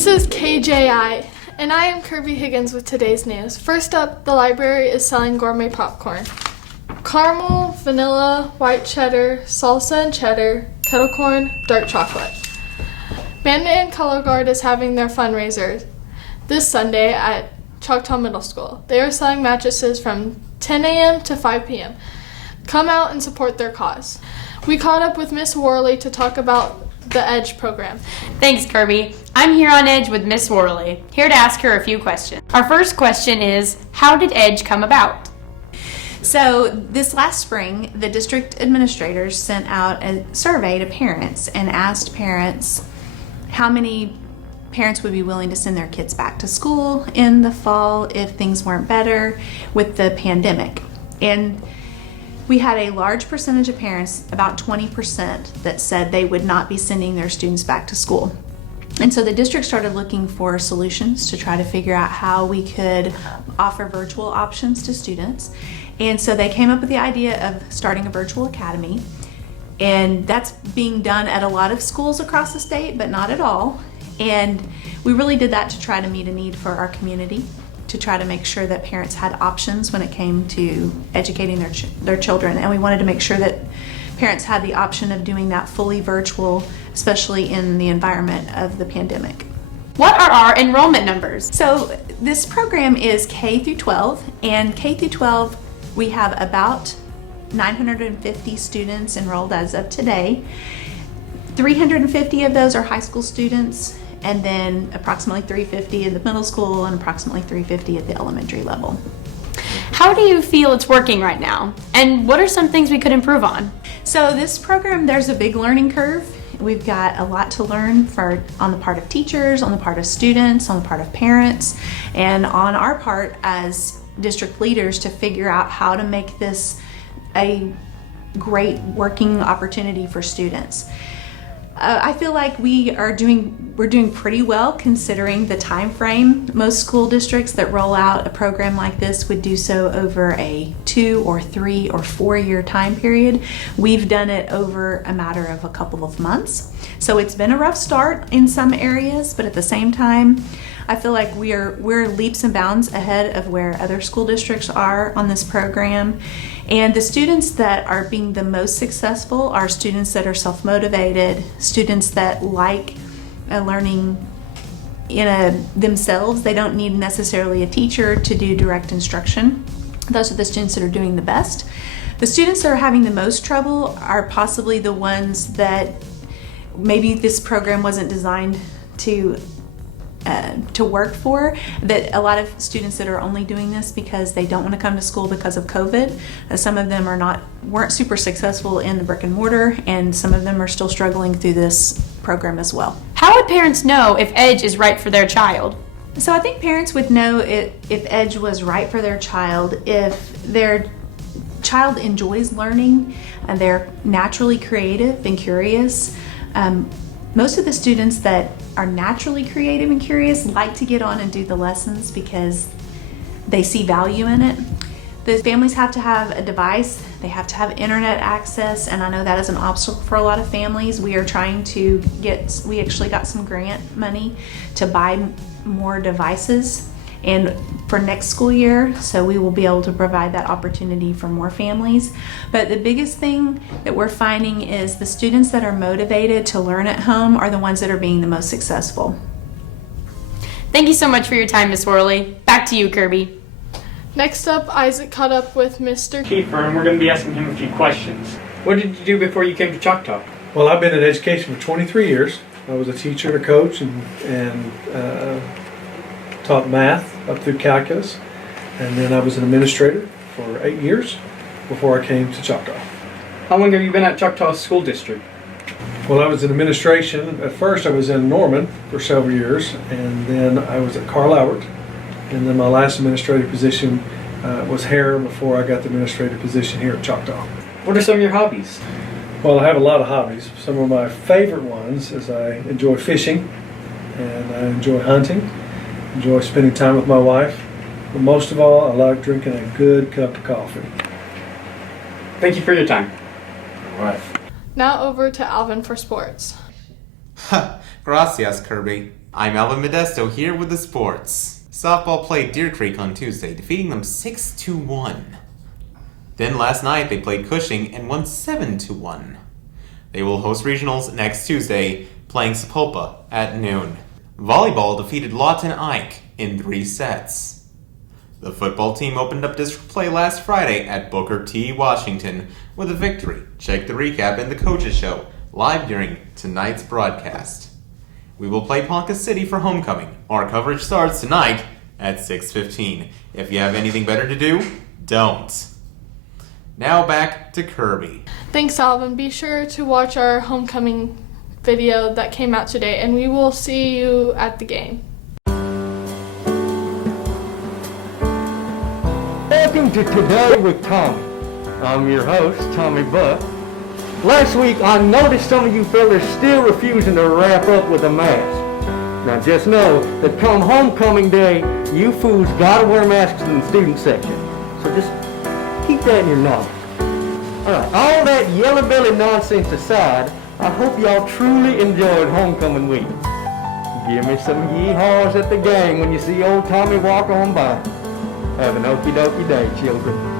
This is KJI, and I am Kirby Higgins with today's news. First up, the library is selling gourmet popcorn. Caramel, vanilla, white cheddar, salsa and cheddar, kettle corn, dark chocolate. Bandit and Color Guard is having their fundraiser this Sunday at Choctaw Middle School. They are selling mattresses from 10 a.m. to 5 p.m. Come out and support their cause. We caught up with Miss Worley to talk about the EDGE program. Thanks, Kirby. I'm here on EDGE with Miss Worley, here to ask her a few questions. Our first question is, how did EDGE come about? So this last spring, the district administrators sent out a survey to parents and asked parents how many parents would be willing to send their kids back to school in the fall if things weren't better with the pandemic. And we had a large percentage of parents, about 20%, that said they would not be sending their students back to school. And so the district started looking for solutions to try to figure out how we could offer virtual options to students. And so they came up with the idea of starting a virtual academy. And that's being done at a lot of schools across the state, but not at all. And we really did that to try to meet a need for our community, to try to make sure that parents had options when it came to educating their children. And we wanted to make sure that parents had the option of doing that fully virtual, especially in the environment of the pandemic. What are our enrollment numbers? So this program is K through 12, and K through 12, we have about 950 students enrolled as of today. 350 of those are high school students, and then approximately 350 in the middle school and approximately 350 at the elementary level. How do you feel it's working right now? And what are some things we could improve on? So this program, there's a big learning curve. We've got a lot to learn on the part of teachers, on the part of students, on the part of parents, and on our part as district leaders to figure out how to make this a great working opportunity for students. I feel like we're doing pretty well considering the time frame. Most school districts that roll out a program like this would do so over a 2 or 3 or 4 year time period. We've done it over a matter of a couple of months. So it's been a rough start in some areas, but at the same time, I feel like we're leaps and bounds ahead of where other school districts are on this program. And the students that are being the most successful are students that are self-motivated, students that like learning themselves. They don't need necessarily a teacher to do direct instruction. Those are the students that are doing the best. The students that are having the most trouble are possibly the ones that maybe this program wasn't designed to work for, that a lot of students that are only doing this because they don't want to come to school because of COVID. Some of them weren't super successful in the brick and mortar, and some of them are still struggling through this program as well. How would parents know if EDGE is right for their child? So I think parents would know if EDGE was right for their child if their child enjoys learning and they're naturally creative and curious. Most of the students that are naturally creative and curious like to get on and do the lessons because they see value in it. The families have to have a device, they have to have internet access, and I know that is an obstacle for a lot of families. We actually got some grant money to buy more devices and for next school year, so we will be able to provide that opportunity for more families. But the biggest thing that we're finding is the students that are motivated to learn at home are the ones that are being the most successful. Thank you so much for your time, Miss Worley. Back to you, Kirby. Next up, Isaac caught up with Mr. Kiefer, and we're going to be asking him a few questions. What did you do before you came to Choctaw? Well, I've been in education for 23 years. I was a teacher and a coach and taught math up through calculus, and then I was an administrator for 8 years before I came to Choctaw. How long have you been at Choctaw School District? Well, I was in administration. At first I was in Norman for several years, and then I was at Carl Albert, and then my last administrative position was Hare before I got the administrative position here at Choctaw. What are some of your hobbies? Well, I have a lot of hobbies. Some of my favorite ones is I enjoy fishing, and I enjoy hunting. Enjoy spending time with my wife, but most of all, I like drinking a good cup of coffee. Thank you for your time. All right. Now over to Alvin for sports. Gracias, Kirby. I'm Alvin Modesto here with the sports. Softball played Deer Creek on Tuesday, defeating them 6-1. Then last night they played Cushing and won 7-1. They will host regionals next Tuesday, playing Sapulpa at noon. Volleyball defeated Lawton Ike in 3 sets. The football team opened up district play last Friday at Booker T. Washington with a victory. Check the recap in the Coaches Show, live during tonight's broadcast. We will play Ponca City for homecoming. Our coverage starts tonight at 6:15. If you have anything better to do, don't. Now back to Kirby. Thanks, Alvin. Be sure to watch our homecoming video that came out today, and we will see you at the game. Welcome to Today with Tommy. I'm your host, Tommy Buck. Last week I noticed some of you fellas still refusing to wrap up with a mask. Now just know that come homecoming day, you fools gotta wear masks in the student section. So just keep that in your knowledge. Alright, all that yellow belly nonsense aside, I hope y'all truly enjoyed homecoming week. Give me some yee-haws at the game when you see old Tommy walk on by. Have an okie dokie day, children.